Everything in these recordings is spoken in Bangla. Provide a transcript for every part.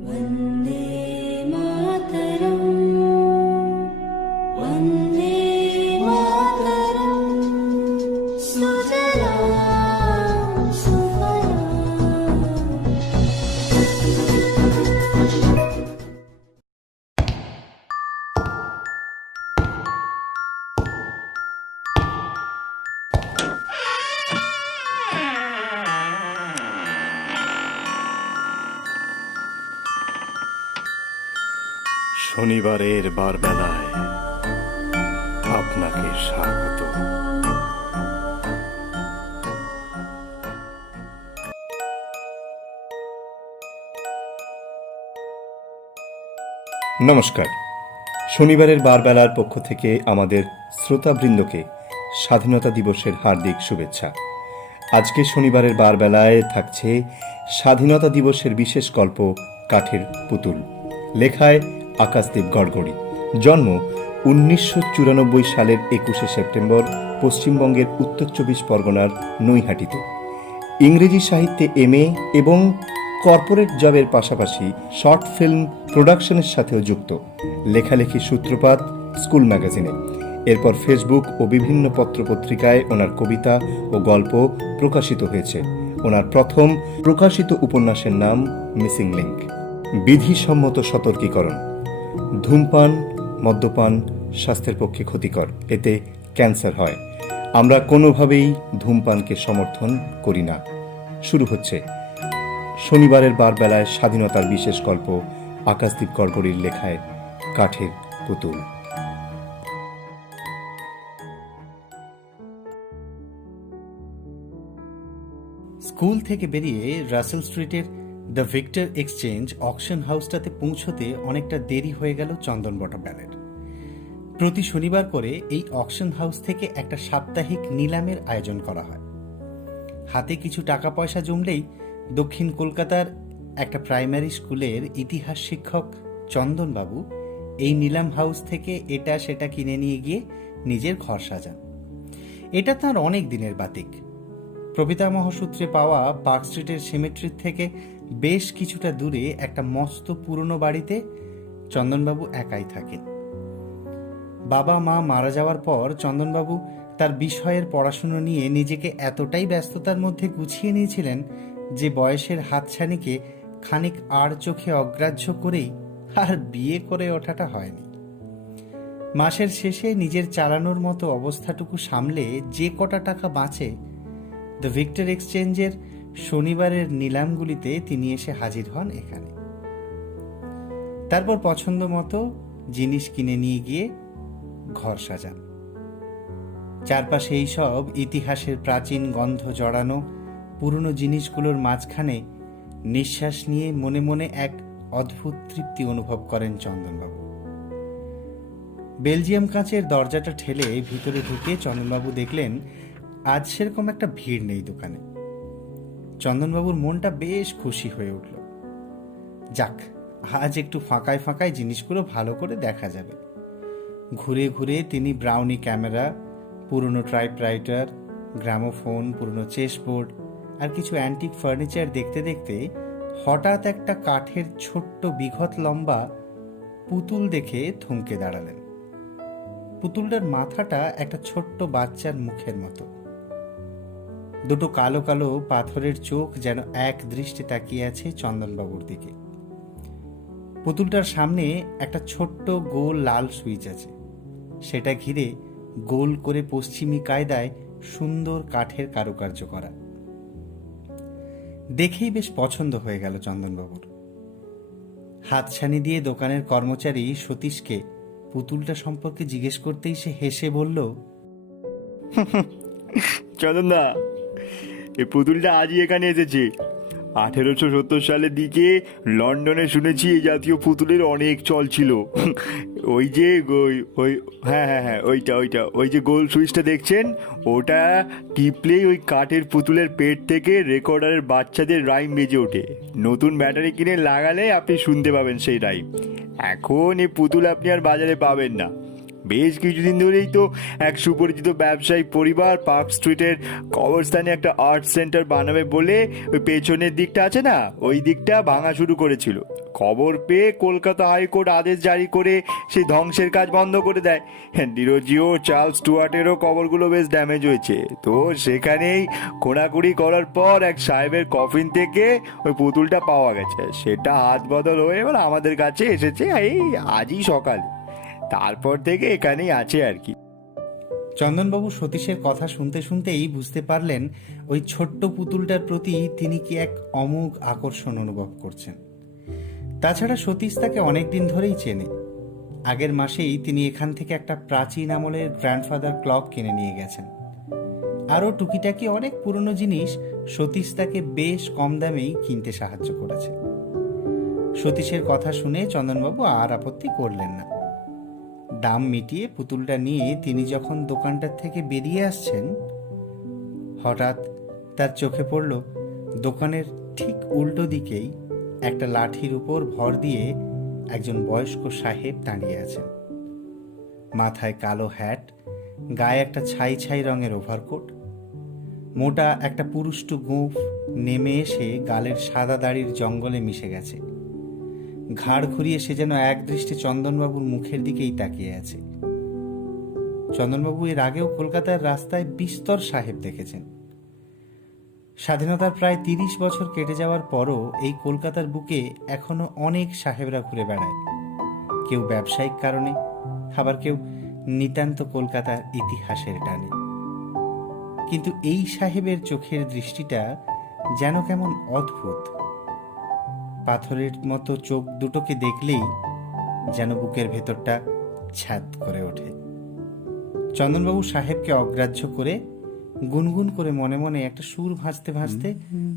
वन्दे मातरम् वन्दे मातरम् सुजलां सुफलाम्। শনিবারের বারবেলায় আপনাকে স্বাগত। নমস্কার। শনিবারের বারবেলার পক্ষ থেকে আমাদের শ্রোতাবৃন্দকে স্বাধীনতা দিবসের হার্দিক শুভেচ্ছা। আজকে শনিবারের বারবেলায় থাকছে স্বাধীনতা দিবসের বিশেষ গল্প কাঠের পুতুল, লেখায় আকাশদীপ গড়গড়ি। জন্ম 1994 সালের 21শে সেপ্টেম্বর পশ্চিমবঙ্গের উত্তর 24 পরগনার নৈহাটিতে। ইংরেজি সাহিত্যে MA এবং কর্পোরেট জবের পাশাপাশি শর্ট ফিল্ম প্রোডাকশনের সাথেও যুক্ত। লেখালেখির সূত্রপাত স্কুল ম্যাগাজিনে, এরপর ফেসবুক ও বিভিন্ন পত্রপত্রিকায় ওনার কবিতা ও গল্প প্রকাশিত হয়েছে। ওনার প্রথম প্রকাশিত উপন্যাসের নাম মিসিং লিংক। বিধিসম্মত সতর্কীকরণ: ধূমপান, মদ্যপান স্বাস্থ্যের পক্ষে ক্ষতিকর, এতে ক্যান্সার হয়। আমরা কোনোভাবেই ধূমপানকে সমর্থন করি না। শুরু হচ্ছে শনিবারের বারবেলায় স্বাধীনতার বিশেষ গল্প আকাশদীপ গড়গড়ির লেখায় কাঠের পুতুল। স্কুল থেকে বেরিয়ে রাসেল স্ট্রিটের দ্য ভিক্টর এক্সচেঞ্জ অকশন হাউসটাতে পৌঁছতে অনেকটা দেরি হয়ে গেল চন্দন বটব্যালের। প্রতি শনিবার করে এই অকশন হাউস থেকে একটা সাপ্তাহিক নিলামের আয়োজন করা হয়। হাতে কিছু টাকা পয়সা জমলেই দক্ষিণ কলকাতার একটা প্রাইমারি স্কুলের ইতিহাস শিক্ষক চন্দনবাবু এই নিলাম হাউস থেকে এটা সেটা কিনে নিয়ে গিয়ে নিজের ঘর সাজান। এটা তাঁর অনেক দিনের বাতিক। প্রপিতামহ সূত্রে পাওয়া পার্ক স্ট্রিটের সিমেট্রির থেকে বেশ কিছুটা দূরে একটা মস্ত পুরনো বাড়িতে চন্দনবাবু একাই থাকেন। বাবা মা মারা যাওয়ার পর চন্দনবাবু তার বিষয়ের পড়াশুনো নিয়ে নিজেকে এতটাই ব্যস্ততার মধ্যে গুছিয়ে নিয়েছিলেন যে বয়সের হাতছানিকে খানিক আর চোখে অগ্রাহ্য করেই আর বিয়ে করে ওঠাটা হয়নি। মাসের শেষে নিজের চালানোর মতো অবস্থাটুকু সামলে যে কটা টাকা বাঁচে, দ্য ভিক্টর এক্সচেঞ্জের শনিবারের নিলামগুলিতে তিনি এসে হাজির হন এখানে। তারপর পছন্দ মতো জিনিস কিনে নিয়ে গিয়ে ঘর সাজান। চারপাশে এই সব ইতিহাসের প্রাচীন গন্ধ জড়ানো পুরনো জিনিসগুলোর মাঝখানে নিঃশ্বাস নিয়ে মনে মনে এক অদ্ভুত তৃপ্তি অনুভব করেন চন্দনবাবু। বেলজিয়াম কাঁচের দরজাটা ঠেলে ভিতরে ঢুকে চন্দনবাবু দেখলেন আজ সেরকম একটা ভিড় নেই দোকানে। চন্দনবাবুর মনটা বেশ খুশি হয়ে উঠল। যাক, আজ একটু ফাঁকায় ফাঁকায় জিনিসগুলো ভালো করে দেখা যাবে। ঘুরে ঘুরে তিনি ব্রাউনি ক্যামেরা, পুরনো টাইপরাইটার, গ্রামোফোন, পুরনো চেসবোর্ড আর কিছু অ্যান্টিক ফার্নিচার দেখতে দেখতে হঠাৎ একটা কাঠের ছোট্ট বিঘত লম্বা পুতুল দেখে থমকে দাঁড়ালেন। পুতুলটার মাথাটা একটা ছোট্ট বাচ্চার মুখের মতো। দুটো কালো কালো পাথরের চোখ যেন এক দৃষ্টে তাকিয়ে আছে চন্দনবাবুর দিকে। পুতুলটার সামনে একটা ছোট্ট গোল লাল সুইচ আছে, সেটা ঘিরে গোল করে পশ্চিমী কায়দায় সুন্দর কাঠের কারুকার্য করা। দেখেই বেশ পছন্দ হয়ে গেল চন্দনবাবুর। হাতছানি দিয়ে দোকানের কর্মচারী সতীশকে পুতুলটা সম্পর্কে জিজ্ঞেস করতেই সে হেসে বলল, চন্দনদা, এই পুতুলটা আজই এখানে এসেছে। 1870 সালের দিকে লন্ডনে শুনেছি এই জাতীয় পুতুলের অনেক চল ছিল। ওই যে ওই হ্যাঁ হ্যাঁ হ্যাঁ ওইটা ওই যে গোল সুইচটা দেখছেন, ওটা টিপলেই ওই কাঠের পুতুলের পেট থেকে রেকর্ডারের বাচ্চাদের রাইম বেজে ওঠে। নতুন ব্যাটারি কিনে লাগালে আপনি শুনতে পাবেন সেই রাইম। এখন এই পুতুল আপনি আর বাজারে পাবেন না। বেশ কিছুদিন ধরেই তো এক সুপরিচিত ব্যবসায়ী পরিবার পার্ক স্ট্রিটের কবরস্থানে একটা আর্ট সেন্টার বানাবে বলে ওই পেছনের দিকটা আছে না, ওই দিকটা ভাঙা শুরু করেছিল। খবর পেয়ে কলকাতা হাইকোর্ট আদেশ জারি করে সেই ধ্বংসের কাজ বন্ধ করে দেয়। ডিরোজিও চার্লস স্টুয়ার্টেরও কবরগুলো বেশ ড্যামেজ হয়েছে। তো সেখানেই খোঁড়াখুড়ি করার পর এক সাহেবের কফিন থেকে ওই পুতুলটা পাওয়া গেছে। সেটা হাত বদল হয়ে এবার আমাদের কাছে এসেছে এই আজই সকালে। তারপর থেকে এখানেই আছে আর কি। চন্দনবাবু সতীশের কথা শুনতে শুনতেই বুঝতে পারলেন ওই ছোট্ট পুতুলটার প্রতি তিনি কি এক অমোঘ আকর্ষণ অনুভব করছেন। তাছাড়া সতীশ তাকে অনেকদিন ধরেই চেনে। আগের মাসেই তিনি এখান থেকে একটা প্রাচীন আমলের গ্র্যান্ডফাদার ক্লক কিনে নিয়ে গেছেন। আরও টুকিটাকি অনেক পুরনো জিনিস সতীশ তাকে বেশ কম দামেই কিনতে সাহায্য করেছে। সতীশের কথা শুনে চন্দনবাবু আর আপত্তি করলেন না। দাম মিটিয়ে পুতুলটা নিয়ে তিনি যখন দোকানটার থেকে বেরিয়ে আসছেন, হঠাৎ তার চোখে পড়ল দোকানের ঠিক উল্টো দিকেই একটা লাঠির উপর ভর দিয়ে একজন বয়স্ক সাহেব দাঁড়িয়ে আছেন। মাথায় কালো হ্যাট, গায়ে একটা ছাই ছাই রঙের ওভারকোট, মোটা একটা পুরুষ্টু গোঁফ নেমে এসে গালের সাদা দাড়ির জঙ্গলে মিশে গেছে। ঘাড় ঘুরিয়ে সে যেন একদৃষ্টে চন্দনবাবুর মুখের দিকেই তাকিয়ে আছে। চন্দনবাবু এর আগেও কলকাতার রাস্তায় বিস্তর সাহেব দেখেছেন। স্বাধীনতার প্রায় 30 বছর কেটে যাওয়ার পরও এই কলকাতার বুকে এখনো অনেক সাহেবরা ঘুরে বেড়ায়। কেউ ব্যবসায়িক কারণে, আবার কেউ নিতান্ত কলকাতার ইতিহাসের টানে। কিন্তু এই সাহেবের চোখের দৃষ্টিটা যেন কেমন অদ্ভুত। পাথরের মতো চোখ দুটোকে দেখলেই যেন বুকের ভেতরটা ছ্যাদ করে ওঠে। চন্দনবাবু সাহেবকে অগ্রাহ্য করে গুনগুন করে মনে মনে একটা সুর ভাঁজতে ভাঁজতে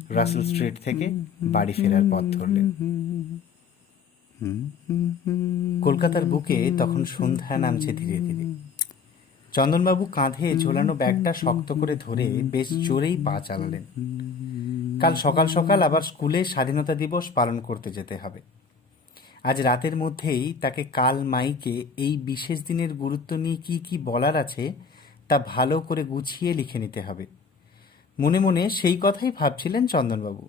রাসেল স্ট্রিট থেকে বাড়ি ফেরার পথ ধরলেন। কলকাতার বুকে তখন সন্ধ্যা নামছে ধীরে ধীরে। চন্দনবাবু কাঁধে ঝোলানো ব্যাগটা শক্ত করে ধরে বেশ জোরেই পা চালালেন। কাল সকাল সকাল আবার স্কুলে স্বাধীনতা দিবস পালন করতে যেতে হবে। আজ রাতের মধ্যেই তাকে কাল মাইকে এই বিশেষ দিনের গুরুত্ব নিয়ে কি কি বলার আছে তা ভালো করে গুছিয়ে লিখে নিতে হবে। মনে মনে সেই কথাই ভাবছিলেন চন্দনবাবু।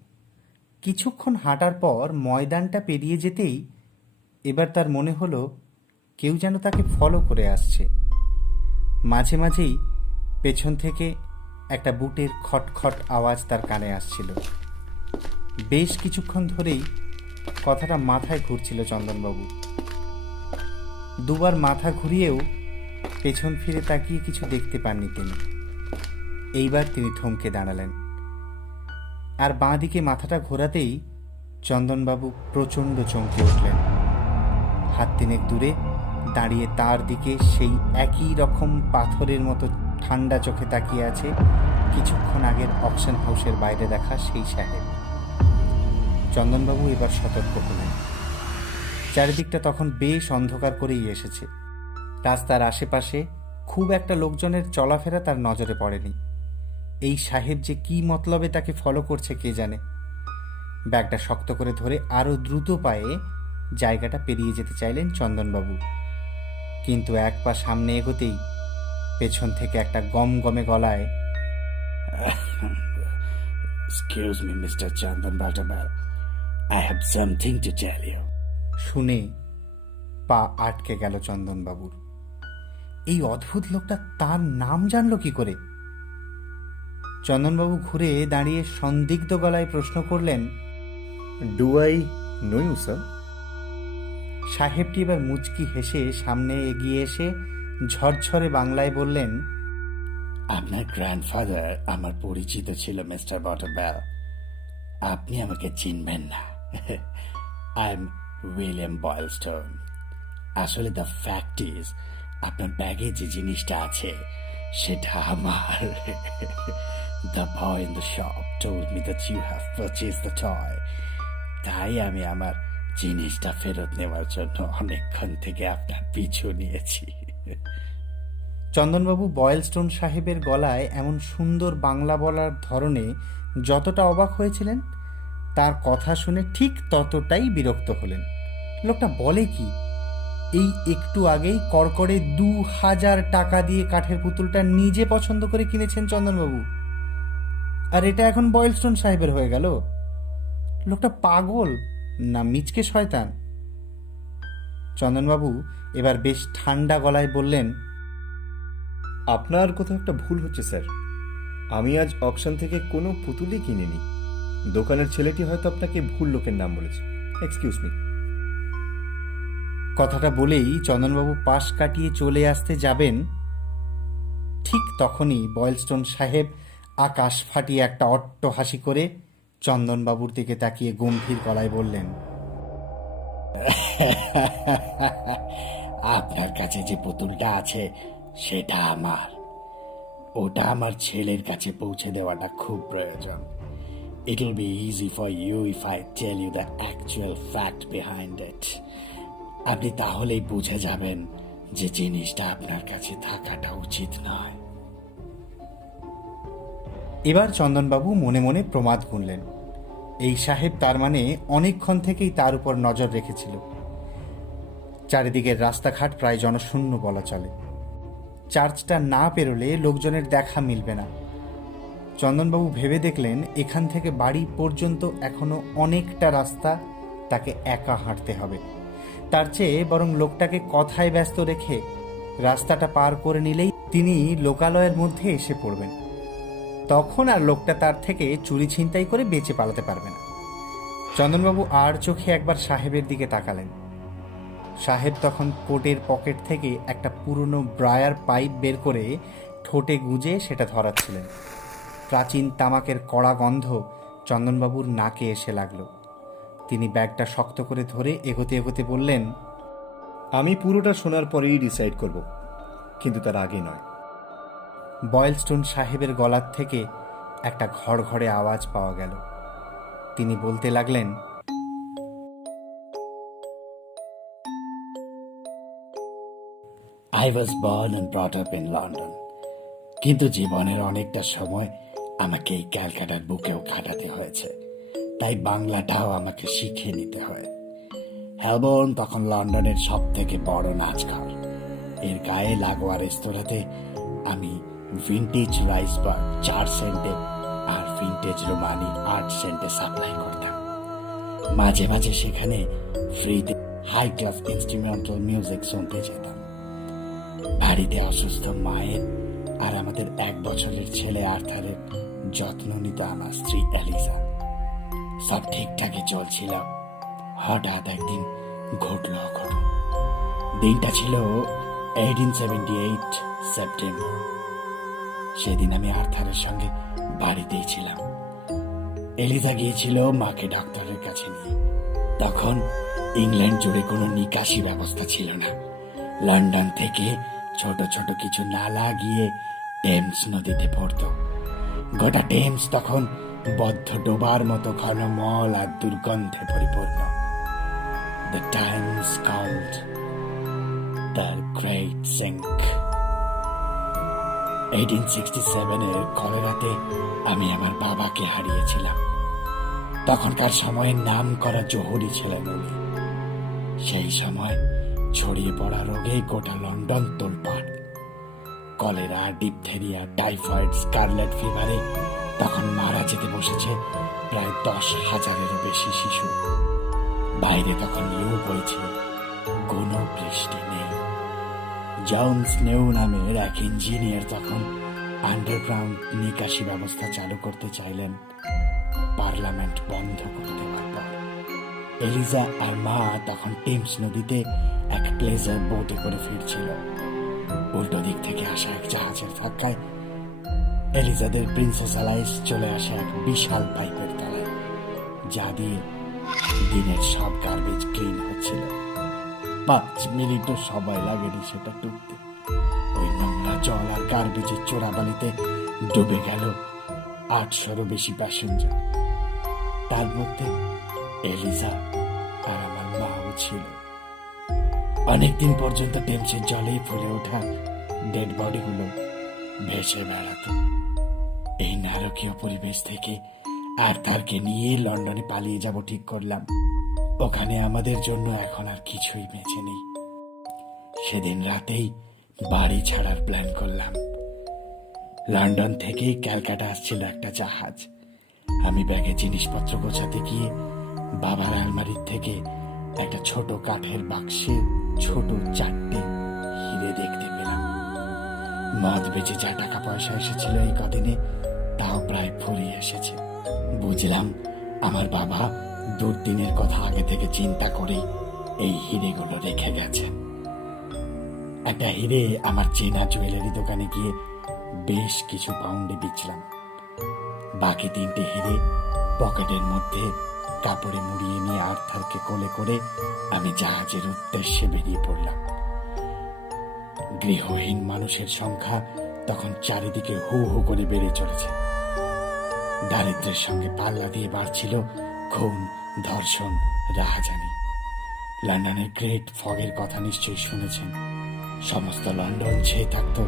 কিছুক্ষণ হাঁটার পর ময়দানটা পেরিয়ে যেতেই এবার তার মনে হলো কেউ যেন তাকে ফলো করে আসছে। মাঝে মাঝেই পেছন থেকে একটা বুটের খটখট আওয়াজ তার কানে আসছিল। বেশ কিছুক্ষণ ধরেই কথাটা মাথায় ঘুরছিল চন্দনবাবু। দুবার মাথা ঘুরিয়েও পেছন ফিরে তাকিয়ে কিছু দেখতে পাননি তিনি। এইবার তিনি থমকে দাঁড়ালেন, আর বাঁ দিকে মাথাটা ঘোরাতেই চন্দনবাবু প্রচণ্ড চমকে উঠলেন। হাত তিনেক দূরে দাঁড়িয়ে তার দিকে সেই একই রকম পাথরের মতো ঠান্ডা চোখে তাকিয়ে আছে কিছুক্ষণ আগের অকশন হাউসের বাইরে দেখা সেই সাহেব। চন্দনবাবু এবার সতর্ক হলেন। চারিদিকটা তখন বেশ অন্ধকার করেই এসেছে। রাস্তার আশেপাশে খুব একটা লোকজনের চলাফেরা তার নজরে পড়েনি। এই সাহেব যে কি মতলবে তাকে ফলো করছে কে জানে। ব্যাগটা শক্ত করে ধরে আরো দ্রুত পায়ে জায়গাটা পেরিয়ে যেতে চাইলেন চন্দনবাবু। কিন্তু এক পা সামনে এগোতেই পেছন থেকে একটা গমগমে গলায়, Excuse me, Mr. Chandan Butterbell. I have something to tell you. শুনে পা আটকে গেল চন্দনবাবুর। এই অদ্ভুত লোকটা তার নাম জানলো কি করে? চন্দনবাবু ঘুরে দাঁড়িয়ে সন্দিগ্ধ গলায় প্রশ্ন করলেন, do I know you sir? সাহেবটি এবার মুচকি হেসে সামনে এগিয়ে এসে ঝরঝরে বাংলায় বললেন, আপনার গ্র্যান্ডফাদার আমার পরিচিত ছিল মিস্টার বাটারবেল। আপনি আমাকে চিনবেন না। I am William Boylestone. আসলে দ্য ফ্যাক্ট ইজ, আপনার ব্যাগে যে জিনিসটা আছে সেটা আমার। The boy in the shop told me that you have purchase the toy. তাই আমি আমার জিনিসটা ফেরত নেওয়ার জন্য অনেকক্ষণ থেকে আপনার পিছু নিয়েছি। চন্দনবাবু বয়েলস্টোন সাহেবের গলায় এমন সুন্দর বাংলা বলার ধরনে যতটা অবাক হয়েছিলেন, তার কথা শুনে ঠিক ততটাই বিরক্ত হলেন। লোকটা বলে কি? এই একটু আগেই কড়কড়ে 2000 টাকা দিয়ে কাঠের পুতুলটা নিজে পছন্দ করে কিনেছেন চন্দনবাবু, আর এটা এখন বয়েলস্টোন সাহেবের হয়ে গেল। লোকটা পাগল না মিচকে শয়তান? চন্দনবাবু এবার বেশ ঠান্ডা গলায় বললেন, আপনার কোথাও একটা ভুল হচ্ছে স্যার। আমি আজ অকশন থেকে কোনো পুতুলই কিনিনি। দোকানের ছেলেটি হয়তো আপনাকে ভুল লোকের নাম বলেছে। Excuse me. কথাটা বলেই চন্দনবাবু পাশ কাটিয়ে চলে আসতে যাবেন, ঠিক তখনই বয়েলস্টোন সাহেব আকাশ ফাটিয়ে একটা অট্ট হাসি করে চন্দনবাবুর দিকে তাকিয়ে গম্ভীর গলায় বললেন, আপনার কাছে যে পুতুলটা আছে সেটা আমার। ওটা আমার ছেলের কাছে পৌঁছে দেওয়াটা খুব প্রয়োজন। It will be easy for you if I tell you the actual fact behind it. আপনি তাহলেই বুঝে যাবেন যে জিনিসটা আপনার কাছে থাকাটা উচিত নয়। এবার চন্দনবাবু মনে মনে প্রমাদ গুনলেন। এই সাহেব তার মানে অনেকক্ষণ থেকেই তার উপর নজর রেখেছিল। চারিদিকের রাস্তাঘাট প্রায় জনশূন্য বলা চলে। চার্চটা না পেরোলে লোকজনের দেখা মিলবে না। চন্দনবাবু ভেবে দেখলেন এখান থেকে বাড়ি পর্যন্ত এখনো অনেকটা রাস্তা তাকে একা হাঁটতে হবে। তার চেয়ে বরং লোকটাকে কথায় ব্যস্ত রেখে রাস্তাটা পার করে নিলেই তিনি লোকালয়ের মধ্যে এসে পড়বেন। তখন আর লোকটা তার থেকে চুরি ছিনতাই করে বেঁচে পালাতে পারবে না। চন্দনবাবু আর চোখে একবার সাহেবের দিকে তাকালেন। সাহেব তখন কোটের পকেট থেকে একটা পুরনো ব্রায়ার পাইপ বের করে ঠোঁটে গুঁজে সেটা ধরাচ্ছিলেন। প্রাচীন তামাকের কড়া গন্ধ চন্দনবাবুর নাকে এসে লাগলো। তিনি ব্যাগটা শক্ত করে ধরে এগোতে এগোতে বললেন, আমি পুরোটা শোনার পরেই ডিসাইড করব, কিন্তু তার আগে নয়। বয়েলস্টোন সাহেবের গলার থেকে একটা ঘড়ঘড়ে আওয়াজ পাওয়া গেল। তিনি বলতে লাগলেন, I was born and brought up in London. কিন্তু জীবনের অনেকটা সময় আমাকে এই ক্যালকাটার বুকেও কাটাতে হয়েছে, তাই বাংলাটাও আমাকে শিখিয়ে নিতে হয়। হেলবোর্ন তখন লন্ডনের সব থেকে বড় নাচঘর। এর গায়ে লাগোয়া রেস্তোরাঁতে আমি ভিন্টেজ রাইসবার্গ 4 সেন্টে আর ভিন্টেজ রোমানি 8 সেন্টে সাপ্লাই করতাম। মাঝে মাঝে সেখানে ফ্রিতে হাই ক্লাস ইনস্ট্রুমেন্টাল মিউজিক শুনতে যেতাম। বাড়িতে অসুস্থ মায়ের আর আমাদের 1 বছরের ছেলে আর্থারের যত্ন নিত আমার স্ত্রী এলিজা। সব ঠিকঠাকই চলছিল। হঠাৎ একদিন ঘটল অঘটন। দিনটা ছিল 1878 সেপ্টেম্বর। সেদিন আমি আর্থারের সঙ্গে বাড়িতেই ছিলাম। এলিজা গিয়েছিল মাকে ডাক্তারের কাছে নিয়ে। তখন ইংল্যান্ড জুড়ে কোনো নিকাশি ব্যবস্থা ছিল না। লন্ডন থেকে ছোট ছোট কিছু নালা গিয়ে টেমস নদীতে পড়ত। গোটা টেমস তখন বদ্ধ ডোবার মতো ঘন মল আর দুর্গন্ধে পরিপূর্ণ। The Times called the Great Sink। 1867-এর কলেরাতে আমি আমার বাবাকে হারিয়েছিলাম। তখনকার সময়ের নাম করা জহুরি ছিলেন উনি। সেই সময় ছড়িয়ে পড়া রোগে গোটা লন্ডন তোলপাড়। কলেরা, ডিপথেরিয়া, টাইফয়েড, স্কারলেট ফিভারে তখন মারা যেতে বসেছে প্রায় 10,000-এরও বেশি শিশু। বাইরে তখন লু বইছে, কোনো বৃষ্টি নেই। জন স্নেউ নামের এক ইঞ্জিনিয়ার তখন আন্ডারগ্রাউন্ড নিকাশি ব্যবস্থা চালু করতে চাইলেন পার্লামেন্ট বন্ধ করে দেওয়ার পর। এলিজা আর মা তখন টেমস নদীতে এক প্লেজার বোটে করে ফিরছিল। উল্টো দিক থেকে আসা এক জাহাজের ধাক্কায় এলিজাদের প্রিন্সেস অ্যালাইস চলে আসে এক বিশাল পাইপের তলায়, যা দিয়ে দিনের সব গার্বেজ ক্লিন হচ্ছিল। 5 মিনিটও সময় লাগেনি সেটা ডুবতে। ওই নোংরা জল আর গার্বেজের চোরাবালিতে ডুবে গেল 800-এরও বেশি প্যাসেঞ্জার। তার মধ্যে এলিজা আর আমার মাও ছিল। অনেকদিন পর্যন্ত টেমসের জলেই ফুলে ওঠা ডেড বডিগুলো ভেসে বেড়াতো। এই নারকীয় পরিবেশ থেকে আর্থারকে নিয়ে লন্ডনে পালিয়ে যাব ঠিক করলাম। ওখানে আমাদের জন্য এখন আর কিছুই বেঁচে নেই। সেদিন রাতেই বাড়ি ছাড়ার প্ল্যান করলাম। লন্ডন থেকে ক্যালকাটা আসছিল একটা জাহাজ। আমি ব্যাগে জিনিসপত্র গোছাতে গিয়ে বাবার আলমারির থেকে একটা ছোট কাঠের বাক্সে ছোট 4টে হিরে দেখতে পেলাম। মদ বেচে যা টাকা পয়সা এসেছিল এই কদিনে তাও প্রায় ফুরিয়ে এসেছে। বুঝলাম আমার বাবা দুর্দিনের কথা আগে থেকে চিন্তা করেই এই হিরেগুলো রেখে গেছেন। একটা হিরে আমার চেনা জুয়েলারি দোকানে গিয়ে বেশ কিছু পাউন্ডে বেচলাম। বাকি 3টে হিরে পকেটের মধ্যে কাপড়ে মুড়িয়ে নিয়ে আর্থারকে কোলে করে আমি জাহাজের উদ্দেশ্যে বেরিয়ে পড়লাম। গৃহহীন মানুষের সংখ্যা তখন চারিদিকে হু হু করে বেড়ে চলেছে। দারিদ্র্যের সঙ্গে পাল্লা দিয়ে বাড়ছিল খুন, ধর্ষণ, রাহাজানি। লন্ডনের গ্রেট ফগের কথা নিশ্চয়ই শুনেছেন। সমস্ত লন্ডন ছেয়ে থাকত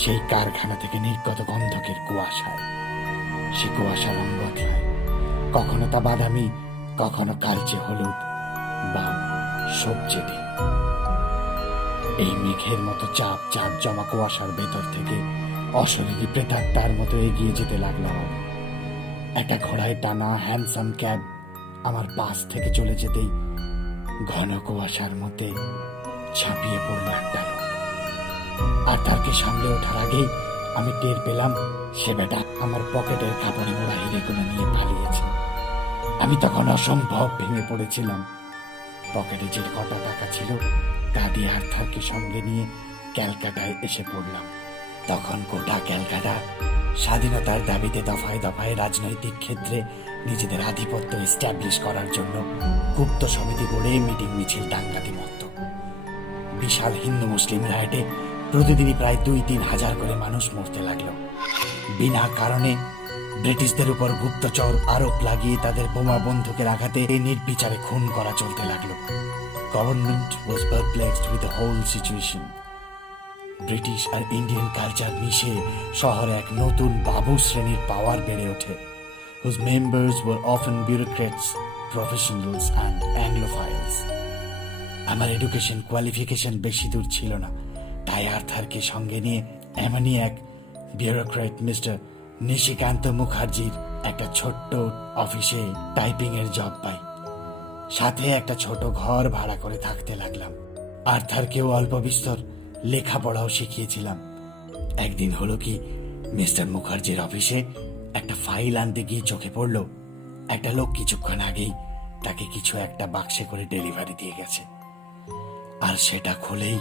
সেই কারখানা থেকে নির্গত গন্ধকের কুয়াশায়। সে কুয়াশা রং বদলায়, কখনো তা বাদামি, কখনো কালচে হলুদ বা সবজেটে। এই মেঘের মতো চাপ চাপ জমা কুয়াশার ভেতর থেকে অশরীরী প্রেতাত্মার মতো এগিয়ে যেতে লাগলো। একটা ঘোড়ায় টানা হ্যান্ডসাম ক্যাব আমার পাশ থেকে চলে যেতেই ঘন কুয়াশার মধ্যে ছাপিয়ে পড়লো একটা লোক। আর তাকে সামলে ওঠার আগেই আমি টের পেলাম সে বেটা আমার পকেটের কাপড়ে মোড়া হিরেগুলো নিয়ে পালিয়েছে। আমি তখন অসম্ভব ভেঙে পড়েছিলাম। পকেটে যে কটা টাকা ছিল তা দিয়ে আর্থারকে সঙ্গে নিয়ে ক্যালকাটায় এসে পড়লাম। তখন গোটা ক্যালকাটা স্বাধীনতার দাবিতে দফায় দফায় রাজনৈতিক ক্ষেত্রে নিজেদের আধিপত্য এস্টাবলিশ করার জন্য গুপ্ত সমিতি গড়ে মিটিং মিছিল ডাঙ্গাতে মত্ত। বিশাল হিন্দু মুসলিম রাইটে প্রতিদিনই প্রায় 2-3 হাজার করে মানুষ মরতে লাগলো। বিনা কারণে ব্রিটিশদের উপর গুপ্তচর আরোপ লাগিয়ে তাদের বোমা বন্দুকের আঘাতে নির্বিচারে খুন করা চলতে লাগলো। Government was perplexed with the whole situation. British আর ইন্ডিয়ান কালচার মিশে শহরে এক নতুন বাবু শ্রেণীর পাওয়ার বেড়ে ওঠে, whose members were often bureaucrats, professionals and Anglophiles. আমার এডুকেশন কোয়ালিফিকেশন বেশি দূর ছিল না, তাই আর্থারকে সঙ্গে নিয়ে এমনই এক বিউরোক্রেট মিস্টার নিশিকান্ত মুখার্জির একটা ছোট্ট অফিসে টাইপিং এর জব পাই। সাথে একটা ছোট ঘর ভাড়া করে থাকতে লাগলাম। আর্থারকেও অল্প বিস্তর লেখাপড়াও শিখিয়েছিলাম। একদিন হলো কি, মিস্টার মুখার্জির অফিসে একটা ফাইল আনতে গিয়ে চোখে পড়ল একটা লোক কিছুক্ষণ আগেই তাকে কিছু একটা বাক্সে করে ডেলিভারি দিয়ে গেছে। আর সেটা খুলেই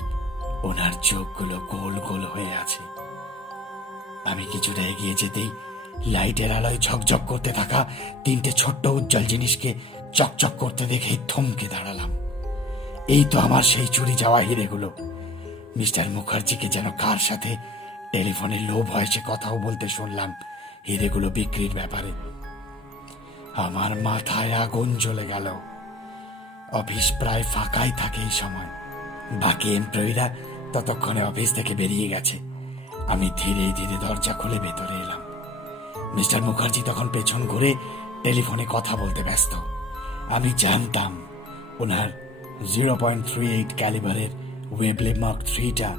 ওনার চোখগুলো গোল গোল হয়ে আছে। আমি কিছুটা এগিয়ে যেতেই লাইটের আলোয় ঝকঝক করতে থাকা 3টে ছোট্ট উজ্জ্বল জিনিসকে চকচক করতে দেখেই থমকে দাঁড়ালাম। এই তো আমার সেই চুরি যাওয়া হিরেগুলো। মিস্টার মুখার্জিকে যেন কার সাথে টেলিফোনে লো ভয়েসে কথাও বলতে শুনলাম হিরেগুলো বিক্রির ব্যাপারে। আমার মাথায় আগুন জ্বলে গেল। অফিস প্রায় ফাঁকাই থাকে এই সময়। বাকি এমপ্লয়িরা ততক্ষণে অফিস থেকে বেরিয়ে গেছে। আমি ধীরে ধীরে দরজা খুলে ভেতরে এলাম। মিস্টার মুখার্জি তখন পেছন ঘুরে টেলিফোনে কথা বলতে ব্যস্ত। আমি জানতাম ওনার 0.38 ক্যালিবারের ওয়েবলে মার্ক 3টা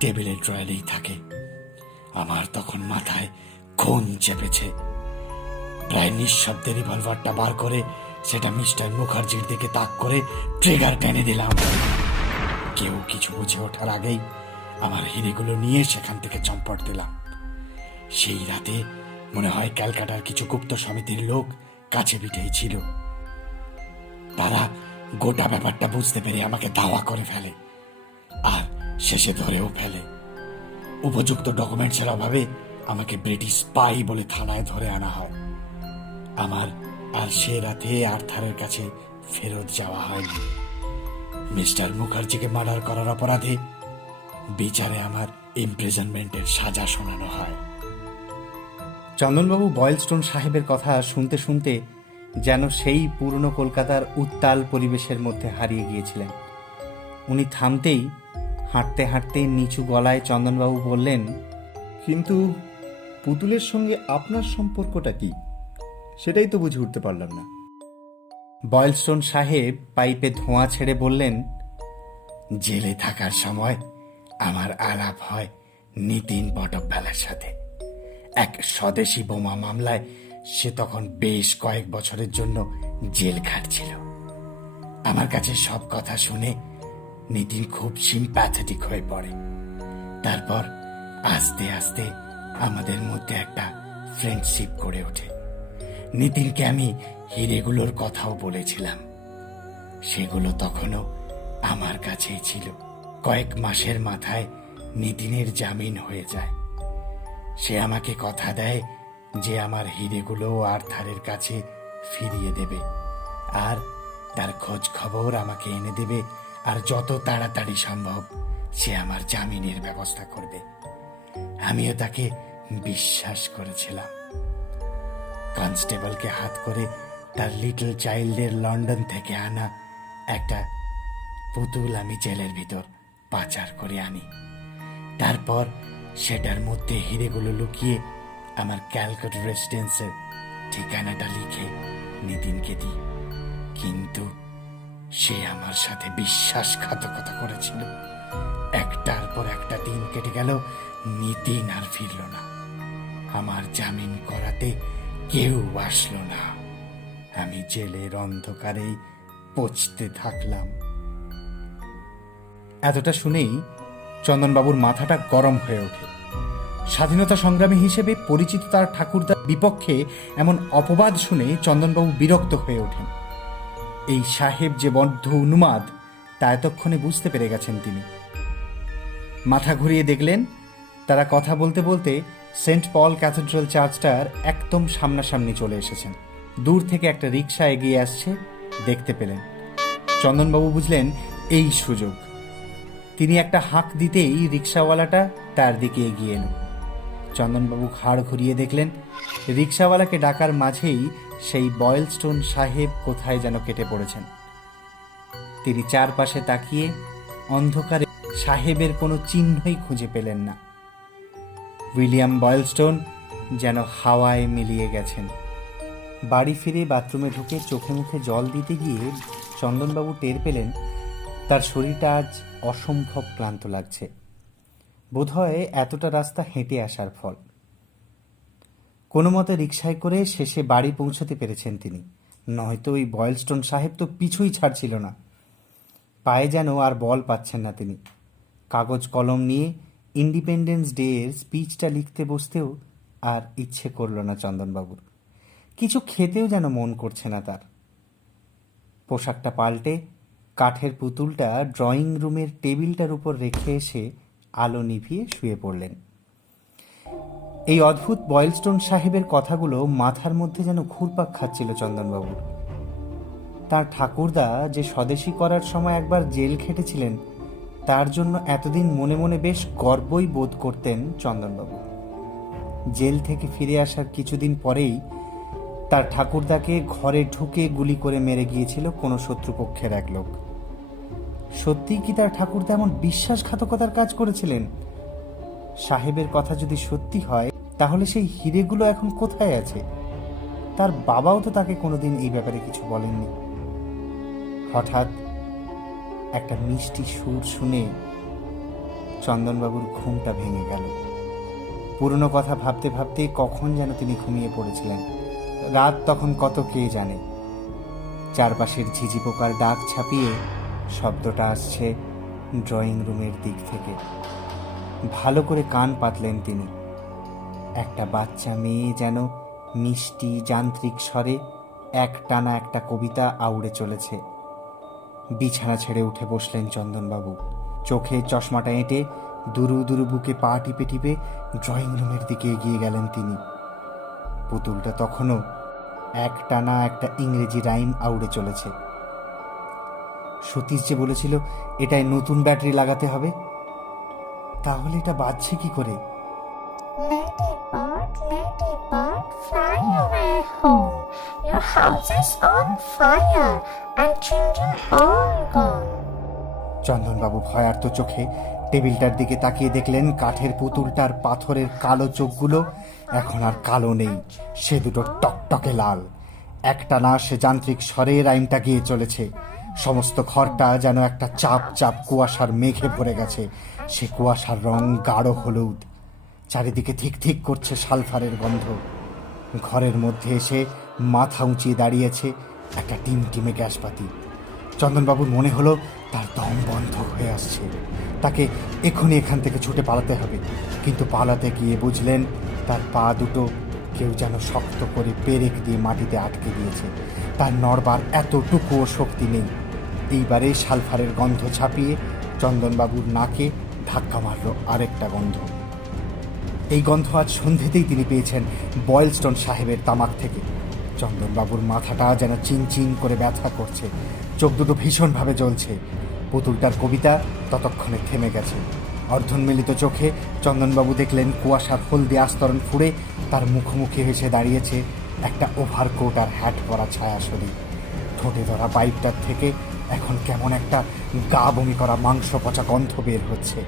টেবিলের ড্রয়ারেই থাকে। আমার তখন মাথায় খুন চেপেছে। প্রায় নিঃশব্দে রিভলভারটা বার করে সেটা মিস্টার মুখার্জির দিকে তাক করে ট্রিগার টেনে দিলাম। কেউ কিছু বুঝে ওঠার আগেই আমার হিরেগুলো নিয়ে সেখান থেকে চম্পট দিলাম। সেই রাতে মনে হয় ক্যালকাটার কিছু গুপ্ত সমিতির লোক কাছে পিঠেই ছিল। তারা গোটা ব্যাপারটা বুঝতে পেরে আমাকে দাওয়া করে ফেলে আর শেষে ধরেও ফেলে। উপযুক্ত ডকুমেন্টসের অভাবে আমাকে ব্রিটিশ স্পাই বলে থানায় ধরে আনা হয়। আমার আর সে রাতে আর্থারের কাছে ফেরত যাওয়া হয়নি। মিস্টার মুখার্জিকে মার্ডার করার অপরাধে বিচারে আমার ইমপ্রিজনমেন্টের সাজা শোনানো হয়। চন্দনবাবু বয়েলস্টোন সাহেবের কথা শুনতে শুনতে যেন সেই পুরনো কলকাতার উত্তাল পরিবেশের মধ্যে হারিয়ে গিয়েছিলেন। উনি থামতেই হাঁটতে হাঁটতে নিচু গলায় চন্দনবাবু বললেন, কিন্তু পুতুলের সঙ্গে আপনার সম্পর্কটা কি, সেটাই তো বুঝে উঠতে পারলাম না। বয়েলস্টোন সাহেব পাইপে ধোঁয়া ছেড়ে বললেন, জেলে থাকার সময় আমার আলাপ হয় নিতিন বটব্যালের সাথে। এক স্বদেশি বোমা মামলায় সে তখন বেশ কয়েক বছরের জন্য জেল খাটছিল। আমার কাছে সব কথা শুনে নিতিন খুব সিম্প্যাথেটিক হয়ে পড়ে। তারপর আস্তে আস্তে আমাদের মধ্যে একটা ফ্রেন্ডশিপ গড়ে ওঠে। নিতিনকে আমি হিরেগুলোর কথাও বলেছিলাম। সেগুলো তখনও আমার কাছেই ছিল। কয়েক মাসের মাথায় নিতিনের জামিন হয়ে যায়। সে আমাকে কথা দেয় যে আমার হিরেগুলো আর্থারের কাছে ফিরিয়ে দেবে, আর তার খোঁজ খবর আমাকে এনে দেবে, আর যত তাড়াতাড়ি সম্ভব সে আমার জামিনের ব্যবস্থা করবে। আমিও তাকে বিশ্বাস করেছিলাম। কনস্টেবলকে হাত করে তার লিটল চাইল্ডের লন্ডন থেকে আনা একটা পুতুল আমি জেলের ভিতর পাচার করে আনি। তারপর সেটার মধ্যে হিরেগুলো লুকিয়ে আমার ক্যালকাটা রেসিডেন্সের ঠিকানাটা লিখে নিতিনকে দিই। কিন্তু সে আমার সাথে বিশ্বাসঘাতকতা করেছিল। একটার পর একটা দিন কেটে গেল, নিতিন আর ফিরল না। আমার জামিন করাতে কেউ আসলো না। আমি জেলের অন্ধকারেই পচতে থাকলাম। এতটা শুনেই চন্দনবাবুর মাথাটা গরম হয়ে ওঠে। স্বাধীনতা সংগ্রামী হিসেবে পরিচিত তার ঠাকুরদার বিপক্ষে এমন অপবাদ শুনে চন্দনবাবু বিরক্ত হয়ে ওঠেন। এই সাহেব যে বদ্ধ উন্মাদ তা এতক্ষণে বুঝতে পেরে গেছেন তিনি। মাথা ঘুরিয়ে দেখলেন তারা কথা বলতে বলতে সেন্ট পল ক্যাথেড্রাল চার্চটার একদম সামনাসামনি চলে এসেছেন। দূর থেকে একটা রিক্সা এগিয়ে আসছে দেখতে পেলেন। চন্দনবাবু বুঝলেন এই সুযোগ। তিনি একটা হাঁক দিতেই রিক্সাওয়ালাটা তার দিকে এগিয়ে এলো। চন্দনবাবু ঘাড় ঘুরিয়ে দেখলেন রিক্সাওয়ালাকে ডাকার মাঝেই সেই বয়েলস্টোন সাহেব কোথায় যেন কেটে পড়েছেন। তিনি চারপাশে তাকিয়ে অন্ধকারে সাহেবের কোনো চিহ্নই খুঁজে পেলেন না। উইলিয়াম বয়েলস্টোন যেন হাওয়ায় মিলিয়ে গেছেন। বাড়ি ফিরে বাথরুমে ঢুকে চোখে মুখে জল দিতে গিয়ে চন্দনবাবু টের পেলেন তার শরীরটা আজ অসম্ভব ক্লান্ত লাগছে। বোধহয় এতটা রাস্তা হেঁটে আসার ফল। কোনো মতে রিকশায় করে শেষে বাড়ি পৌঁছতে পেরেছেন তিনি, নয়তো ওই বয়েলস্টোন সাহেব তো পিছুই ছাড়ছিল না। পায়ে যেন আর বল পাচ্ছেন না তিনি। কাগজ কলম নিয়ে ইন্ডিপেন্ডেন্স ডে এর স্পিচটা লিখতে বসতেও আর ইচ্ছে করল না চন্দনবাবুর। কিছু খেতেও যেন মন করছে না তার। পোশাকটা পাল্টে কাঠের পুতুলটা ড্রয়িং রুমের টেবিলটার উপর রেখে এসে আলো নিভিয়ে শুয়ে পড়লেন। এই অদ্ভুত বয়েলস্টোন সাহেবের কথাগুলো মাথার মধ্যে যেন ঘুরপাক খাচ্ছিল চন্দনবাবুর। তার ঠাকুরদা যে স্বদেশী করার সময় একবার জেল খেটেছিলেন, তার জন্য এতদিন মনে মনে বেশ গর্বই বোধ করতেন চন্দনবাবু। জেল থেকে ফিরে আসার কিছুদিন পরেই তার ঠাকুরদাকে ঘরে ঢুকে গুলি করে মেরে গিয়েছিল কোনো শত্রুপক্ষের এক লোক। সত্যিই কি তার ঠাকুরদা এমন বিশ্বাসঘাতকতার কাজ করেছিলেন? সাহেবের কথা যদি সত্যি হয়, তাহলে সেই হিরেগুলো এখন কোথায় আছে? তার বাবাও তো তাকে কোনোদিন এই ব্যাপারে কিছু বলেননি। হঠাৎ একটা মিষ্টি সুর শুনে চন্দনবাবুর ঘুমটা ভেঙে গেল। পুরনো কথা ভাবতে ভাবতে কখন যেন তিনি ঘুমিয়ে পড়েছিলেন। রাত তখন কত কে জানে। চারপাশের ঝিঝি পোকার ডাক ছাপিয়ে শব্দটা আসছে ড্রয়িং রুমের দিক থেকে। ভালো করে কান পাতলেন তিনি। একটা বাচ্চা মেয়ে যেন মিষ্টি যান্ত্রিক স্বরে একটানা একটা কবিতা আউড়ে চলেছে। বিছানা ছেড়ে উঠে বসলেন চন্দনবাবু। চোখে চশমাটা এঁটে দুরু দুরু বুকে পা টিপে টিপে ড্রয়িং রুমের দিকে এগিয়ে গেলেন তিনি। পুতুলটা তখনও একটানা একটা ইংরেজি রাইম আউড়ে চলেছে। সতীশ যে বলেছিল এটায় নতুন ব্যাটারি লাগাতে হবে, তাহলে এটা বাজছে কি করে? Ladybird, fly away home. Your house is on fire and children all gone. চন্দনবাবু ভয়ার্ত চোখে টেবিলটার দিকে তাকিয়ে দেখলেন কাঠের পুতুলটার পাথরের কালো চোখগুলো এখন আর কালো নেই, সে দুটো টকটকে লাল। একটানা সে যান্ত্রিক স্বরে রাইমটা গিয়ে চলেছে। সমস্ত ঘরটা যেন একটা চাপ চাপ কুয়াশার মেঘে ভরে গেছে। সে কুয়াশার রং গাঢ় হলুদ। চারিদিকে ঠিক ঠিক করছে সালফারের গন্ধ। ঘরের মধ্যে এসে মাথা উঁচিয়ে দাঁড়িয়েছে একটা টিমটিমে গ্যাসপাতি। চন্দনবাবুর মনে হলো তার দম বন্ধ হয়ে আসছে, তাকে এক্ষুনি এখান থেকে ছুটে পালাতে হবে। কিন্তু পালাতে গিয়ে বুঝলেন তার পা দুটো কেউ যেন শক্ত করে পেরেক দিয়ে মাটিতে আটকে দিয়েছে। তার নড়বার এতটুকুও শক্তি নেই। এইবারে সালফারের গন্ধ ছাপিয়ে চন্দনবাবুর নাকে ধাক্কা মারল আরেকটা গন্ধ। এই গন্ধ আজ সন্ধেতেই তিনি পেয়েছেন বয়েলস্টোন সাহেবের তামাক থেকে। চন্দনবাবুর মাথাটা যেন চিনচিন করে ব্যথা করছে, চোখ দুটো ভীষণভাবে জ্বলছে। পুতুলটার কবিতা ততক্ষণে থেমে গেছে। অর্ধন্মিলিত চোখে চন্দনবাবু দেখলেন কুয়াশার হলদে আস্তরণ ফুঁড়ে তার মুখোমুখি এসে দাঁড়িয়েছে একটা ওভারকোট আর হ্যাট পরা ছায়া শরীর। ঠোঁটে ধরা পাইপটার থেকে এখন কেমন একটা গা বমি করা মাংস পচা গন্ধ বের হচ্ছে।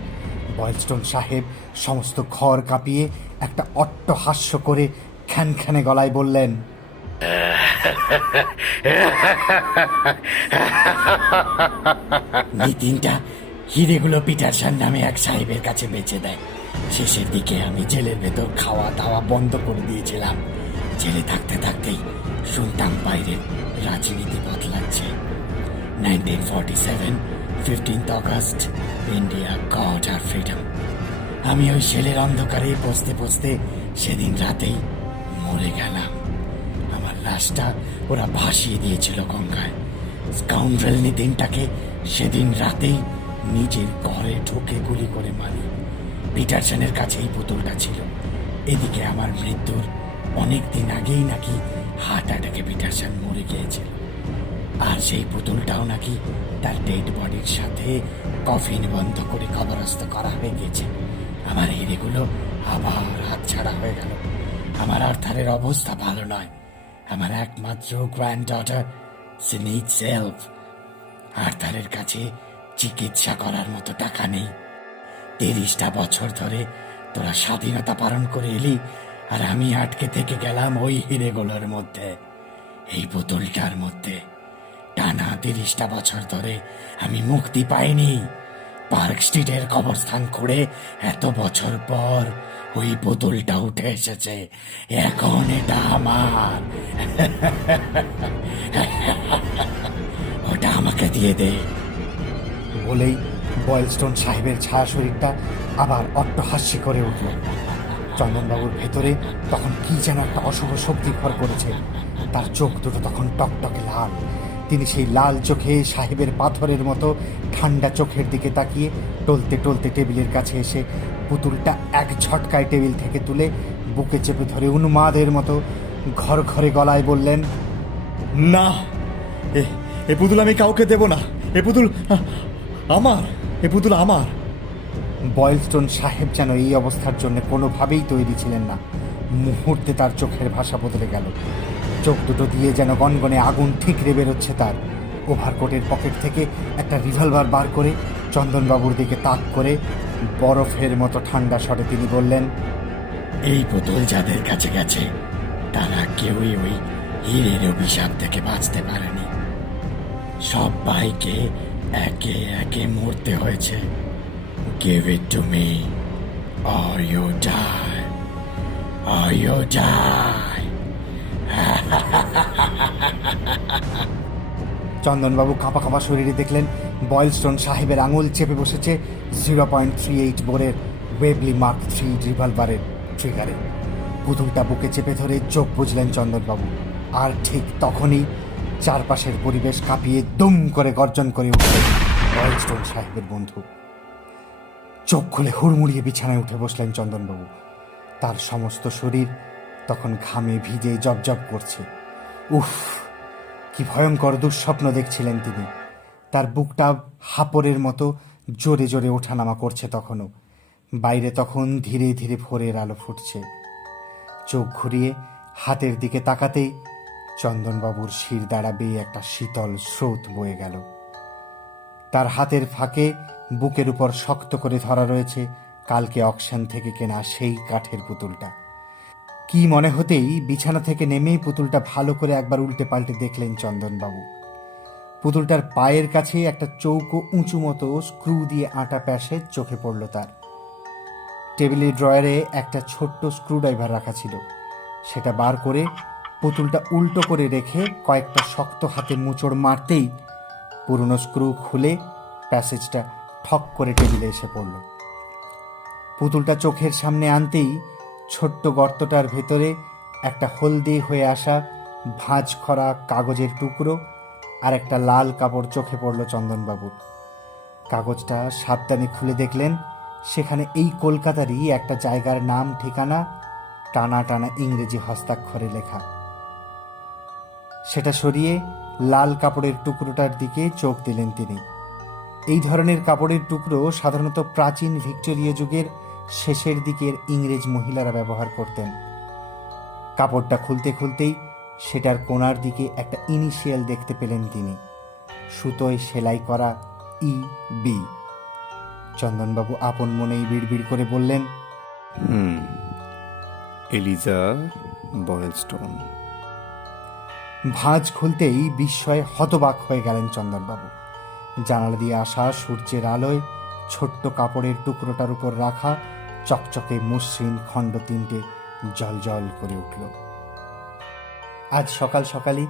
বয়েলস্টোন সাহেব সমস্ত ঘর কাঁপিয়ে একটা অট্টহাস্য করে খ্যানখ্যানে গলায় বললেন, নিতিনটা হিরেগুলো পিটারসন নামে এক সাহেবের কাছে বেচে দেয়। শেষের দিকে আমি জেলের ভেতর খাওয়া দাওয়া বন্ধ করে দিয়েছিলাম। জেলে থাকতে থাকতেই শুনতাম বাইরের রাজনীতি বদলাচ্ছে। 1947 15th August, ইন্ডিয়া গট আর ফ্রিডম। আমি ওই শেলের অন্ধকারে বসতে বসতে সেদিন রাতেই মরে গেলাম। আমার লাশটা ওরা ভাসিয়ে দিয়েছিল গঙ্গায়। স্কাউন্ড্রেল নিতিনটাকে সেদিন রাতেই নিজের ঘরে ঢুকে গুলি করে মারি। পিটারসনের কাছেই পুতুলটা ছিল। এদিকে আমার মৃত্যুর অনেক দিন আগেই নাকি হার্ট অ্যাটাকে পিটারসন মরে গিয়েছিল। আর সেই পুতুলটাও নাকি তার ডেড বডির সাথে কফিন বন্ধ করে কবরস্থ করা হয়ে গেছে। আমার হিরেগুলো আবার হাতছাড়া হয়ে গেল। আমার আর্থারের অবস্থা ভালো নয়। আমার একমাত্র গ্র্যান্ড ডটার সে নিড সেলফ। আর্থারের কাছে চিকিৎসা করার মতো টাকা নেই। 30টা বছর ধরে তোরা স্বাধীনতা পালন করে এলি, আর আমি আটকে থেকে গেলাম ওই হিরেগুলোর মধ্যে, এই পুতুলটার মধ্যে। টানা 30টা বছর ধরে আমি মুক্তি পাইনি। পার্ক স্ট্রিটের কবরস্থান খুঁড়ে এত বছর পর ওই পুতুলটা উঠে এসেছে। এখন এটা আমার। ওটা আমাকে দিয়ে দে। বলেই বয়েলস্টোন সাহেবের ছায়া শরীরটা আবার অট্টহাস্যি করে উঠল। চন্দনবাবুর ভেতরে তখন কি যেন একটা অশুভ শক্তি ভর করেছে। তার চোখ দুটো তখন টকটকে লাল। তিনি সেই লাল চোখে সাহেবের পাথরের মতো ঠান্ডা চোখের দিকে তাকিয়ে টলতে টলতে টেবিলের কাছে এসে পুতুলটা এক ঝটকায় টেবিল থেকে তুলে বুকে চেপে ধরে উন্মাদের মতো ঘর ঘরে গলায় বললেন, না, এ পুতুল আমি কাউকে দেব না। এ পুতুল আমার, এ পুতুল আমার। বয়েলস্টোন সাহেব যেন এই অবস্থার জন্য কোনোভাবেই তৈরি ছিলেন না। মুহূর্তে তার চোখের ভাষা বদলে গেল। চোখ দুটো দিয়ে যেন গনগনে আগুন ঠিকরে বেরোচ্ছে তার। ওভারকোটের পকেট থেকে একটা রিভলভার বার করে চন্দনবাবুর দিকে তাক করে বরফের মতো ঠান্ডা স্বরে তিনি বললেন, এই পুতুল যাদের কাছে গেছে তারা কেউই ওই হীরের অভিশাপ থেকে বাঁচতে পারেনি। সবাইকে একে একে মরতে হয়েছে। Give it to me or you die, or you die. চন্দনবাবু কাঁপা কাঁপা শরীরে দেখলেন বয়েলস্টোন সাহেবের আঙুল চেপে বসেছে 0.38 বোরের ওয়েবলি মার্ক 3 রিভলভারের ট্রিগারে। পুতুলটা বুকে চেপে ধরে চোখ বুঝলেন চন্দনবাবু। আর ঠিক তখনই চারপাশের পরিবেশ কাঁপিয়ে দুম করে গর্জন করে উঠলেন বয়েলস্টোন সাহেবের বন্ধু। চোখ খুলে হুড়মুড়িয়ে বিছানায় উঠে বসলেন চন্দনবাবু। তার সমস্ত শরীর তখন ঘামে ভিজে জবজব করছে। উফ, কি ভয়ঙ্কর দুঃস্বপ্ন দেখছিলেন তিনি। তার বুকটা হাপড়ের মতো জোরে জোরে ওঠানামা করছে তখনও। বাইরে তখন ধীরে ধীরে ভোরের আলো ফুটছে। চোখ ঘুরিয়ে হাতের দিকে তাকাতেই চন্দনবাবুর শির দ্বারা বেয়ে একটা শীতল স্রোত বয়ে গেল। তার হাতের ফাঁকে বুকের উপর শক্ত করে ধরা রয়েছে কালকে অকশন থেকে কেনা সেই কাঠের পুতুলটা। কি মনে হতেই বিছানা থেকে নেমেই পুতুলটা ভালো করে একবার উল্টে পাল্টে দেখলেন চন্দনবাবু। পুতুলটার পায়ের কাছে একটা চৌকো উঁচু মতো স্ক্রু দিয়ে আটা প্যাসেজ চোখে পড়ল তার। টেবিলের ড্রয়ারে একটা ছোট্ট স্ক্রুড্রাইভার রাখা ছিল। সেটা বার করে পুতুলটা উল্টো করে রেখে কয়েকটা শক্ত হাতে মোচড় মারতেই পুরনো স্ক্রু খুলে প্যাসেজটা ঠক করে টেবিলে এসে পড়ল। পুতুলটা চোখের সামনে আনতেই ছোট্ট গর্তটার ভেতরে একটা হলদে হয়ে আসা ভাঁজ করা কাগজের টুকরো আর একটা লাল কাপড় চোখে পড়ল চন্দনবাবুর। কাগজটা সাবধানে খুলে দেখলেন সেখানে এই কলকাতারই একটা জায়গার নাম ঠিকানা টানা টানা ইংরেজি হস্তাক্ষরে লেখা। সেটা সরিয়ে লাল কাপড়ের টুকরোটার দিকে চোখ দিলেন তিনি। এই ধরনের কাপড়ের টুকরো সাধারণত প্রাচীন ভিক্টোরীয় যুগের শেষের দিকের ইংরেজ মহিলারা ব্যবহার করতেন। কাপড়টা খুলতে খুলতেই সেটার কোণার দিকে একটা ইনিশিয়াল দেখতে পেলেন তিনি, সুতোয় সেলাই করা EB। চন্দনবাবু আপন মনেই বিড়বিড় করে বললেন, এলিজা বয়েলস্টোন। ভাঁজ খুলতেই বিস্ময়ে হতবাক হয়ে গেলেন চন্দনবাবু। জানালা দিয়ে আসা সূর্যের আলোয় ছোট্ট কাপড়ের টুকরোটার উপর রাখা চকচকে মসৃণ খণ্ড তিনটে জলজল করে উঠল। আজ সকাল সকালই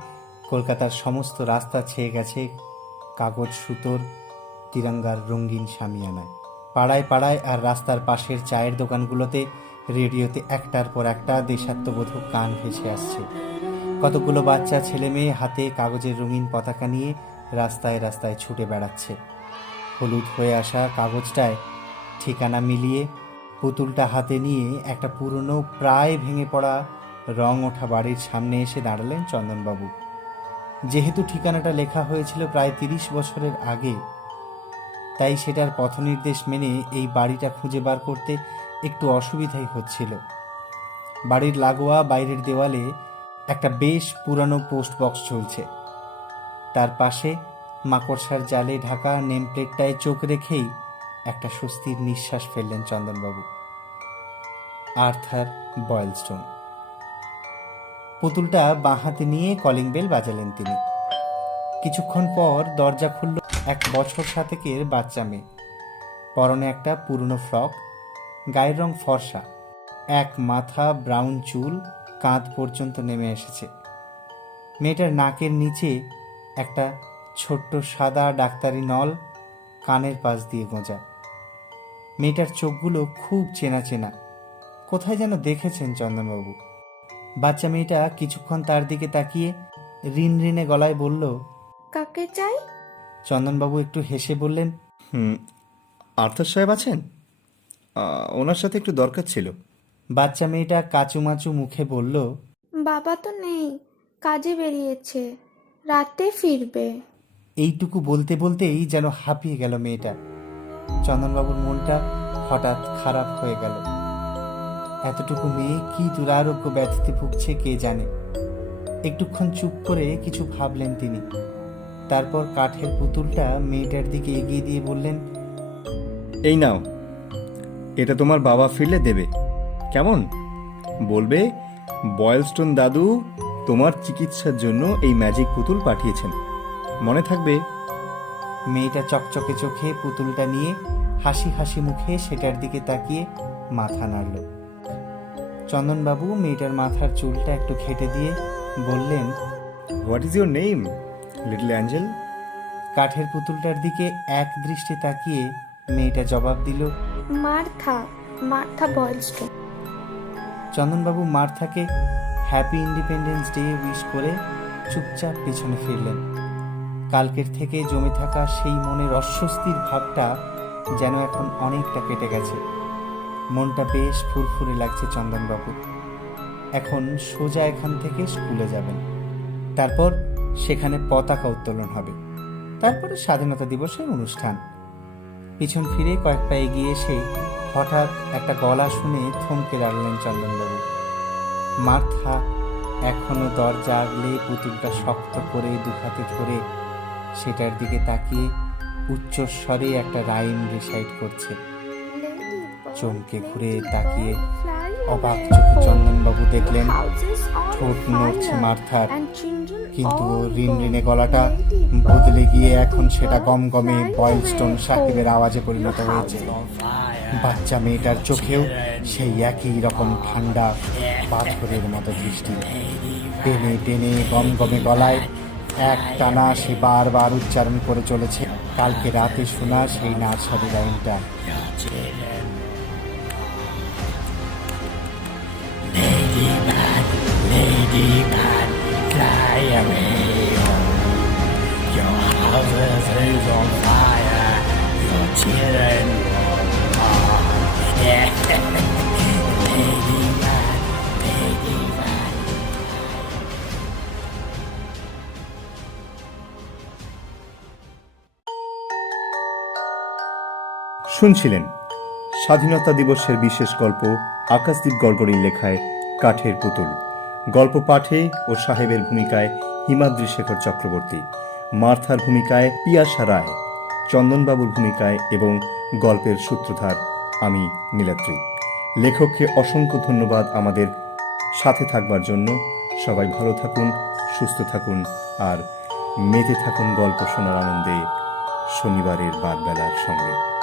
কলকাতার সমস্ত রাস্তা ছেয়ে গেছে কাগজ সুতোর তিরঙ্গার রঙিন শামিয়ানায়। পাড়ায় পাড়ায় আর রাস্তার পাশের চায়ের দোকানগুলোতে রেডিওতে একটার পর একটা দেশাত্মবোধক গান ভেসে আসছে। কতগুলো বাচ্চা ছেলে মেয়ে হাতে কাগজের রঙিন পতাকা নিয়ে রাস্তায় রাস্তায় ছুটে বেড়াচ্ছে। হলুদ হয়ে আসা কাগজটায় ঠিকানা মিলিয়ে পুতুলটা হাতে নিয়ে একটা পুরনো প্রায় ভেঙে পড়া রং ওঠা বাড়ির সামনে এসে দাঁড়ালেন চন্দনবাবু। যেহেতু ঠিকানাটা লেখা হয়েছিল প্রায় 30 বছরের আগে, তাই সেটার পথনির্দেশ মেনে এই বাড়িটা খুঁজে বার করতে একটু অসুবিধাই হচ্ছিল। বাড়ির লাগোয়া বাইরের দেওয়ালে একটা বেশ পুরানো পোস্ট বক্স চলছে। তার পাশে মাকড়সার জালে ঢাকা নেমপ্লেটটায় চোখ রেখেই একটা স্বস্তির নিঃশ্বাস ফেললেন চন্দনবাবু। আর্থার বয়েলস্টোন। পুতুলটা বাঁ হাতে নিয়ে কলিং বেল বাজালেন তিনি। কিছুক্ষণ পর দরজা খুলল এক বছর সাতেকের বাচ্চা মেয়ে। পরনে একটা পুরনো ফ্রক, গায়ের রং ফর্সা, এক মাথা ব্রাউন চুল কাঁধ পর্যন্ত নেমে এসেছে। মেয়েটার নাকের নিচে একটা ছোট্ট সাদা ডাক্তারি নল, কানের পাশ দিয়ে গোঁজা। মেয়েটার চোখগুলো খুব চেনা চেনা, কোথায় যেন দেখেছেন চন্দনবাবু। বাচ্চা মেয়েটা কিছুক্ষণ তার দিকে তাকিয়ে রিনরিনে গলায় বলল, কাকে চাই? চন্দনবাবু একটু হেসে বললেন, আর্থার সাহেব আছেন? ওনার সাথে একটু দরকার ছিল। বাচ্চা মেয়েটা কাচুমাচু মুখে বলল, বাবা তো নেই, কাজে বেরিয়েছে, রাতে ফিরবে। এইটুকু বলতে বলতেই যেন হাঁপিয়ে গেল মেয়েটা। চন্দনবাবুর মনটা হঠাৎ খারাপ হয়ে গেল। এতটুকু মেয়ে কি দুরারোগ্য ব্যাধিতে ভুগছে কে জানে। একটুক্ষণ চুপ করে কিছু ভাবলেন তিনি। তারপর কাঠের পুতুলটা মেয়েটার দিকে এগিয়ে দিয়ে বললেন, এই নাও, এটা তোমার বাবা ফিরলে দেবে, কেমন? বলবে বয়েলস্টোন দাদু তোমার চিকিৎসার জন্য এই ম্যাজিক পুতুল পাঠিয়েছেন, মনে থাকবে। মেয়েটা চকচকে চোখে পুতুলটা নিয়ে হাসি হাসি মুখে সেটার দিকে তাকিয়ে মাথা নাড়ল। চন্দনবাবু মেয়েটার মাথার চুলটা একটু ঘেঁটে দিয়ে বললেন, what is your name little angel? কাঠের পুতুলটার দিকে এক দৃষ্টি তাকিয়ে মেয়েটা জবাব দিল, মার্থা, মার্থা বয়েলস্টোন। চন্দনবাবু মার্থাকে হ্যাপি ইন্ডিপেন্ডেন্স ডে উইশ করে চুপচাপ পেছনে ফিরলেন। কালকের থেকে জমে থাকা সেই মনের অস্বস্তির ভাবটা যেন এখন অনেকটা কেটে গেছে। মনটা বেশ ফুরফুরে লাগছে চন্দনবাবুর। এখন সোজা এখান থেকে স্কুলে যাবেন, তারপর সেখানে পতাকা উত্তোলন হবে, তারপরে স্বাধীনতা দিবসের অনুষ্ঠান। পিছন ফিরে কয়েক পা এগিয়ে এসে হঠাৎ একটা গলা শুনে থমকে দাঁড়ালেন চন্দনবাবু। মার্থা এখনো দরজা আগলে পুতুলটা শক্ত করে দুহাতে ধরে সেটার দিকে তাকিয়ে উচ্চস্বরে একটা রাইম রিসাইট করছে। চমকে ঘুরে তাকিয়ে অবাক চোখে চন্দনবাবু দেখলেন ঠোঁট নড়ছে মার্থার, কিন্তু রিনরিনে গলাটা বদলে গিয়ে এখন সেটা গমগমে বয়েলস্টোন সাহেবের আওয়াজে পরিণত হয়েছে। বাচ্চা মেয়েটার চোখেও সেই একই রকম ঠান্ডা পাথরের মতো দৃষ্টি। টেনে টেনে গমগমে গলায় এক টানা সে বারবার উচ্চারণ করে চলেছে কালকে রাতে শোনা সেই নার্সারি লাইনটা। Ladybird, fly away. Your house is on fire. Your children are Ladybird, Ladybird. শুনছিলেন স্বাধীনতা দিবসের বিশেষ গল্প আকাশদীপ গড়গড়ির লেখায় কাঠের পুতুল। গল্প পাঠে ও সাহেবের ভূমিকায় হিমাদ্রি শেখর চক্রবর্তী, মার্থার ভূমিকায় পিয়াসা রায়, চন্দনবাবুর ভূমিকায় এবং গল্পের সূত্রধার আমি নীলাদ্রি। লেখককে অসংখ্য ধন্যবাদ আমাদের সাথে থাকবার জন্য। সবাই ভালো থাকুন, সুস্থ থাকুন আর মেতে থাকুন গল্প শোনার আনন্দে শনিবারের বারবেলার সঙ্গে।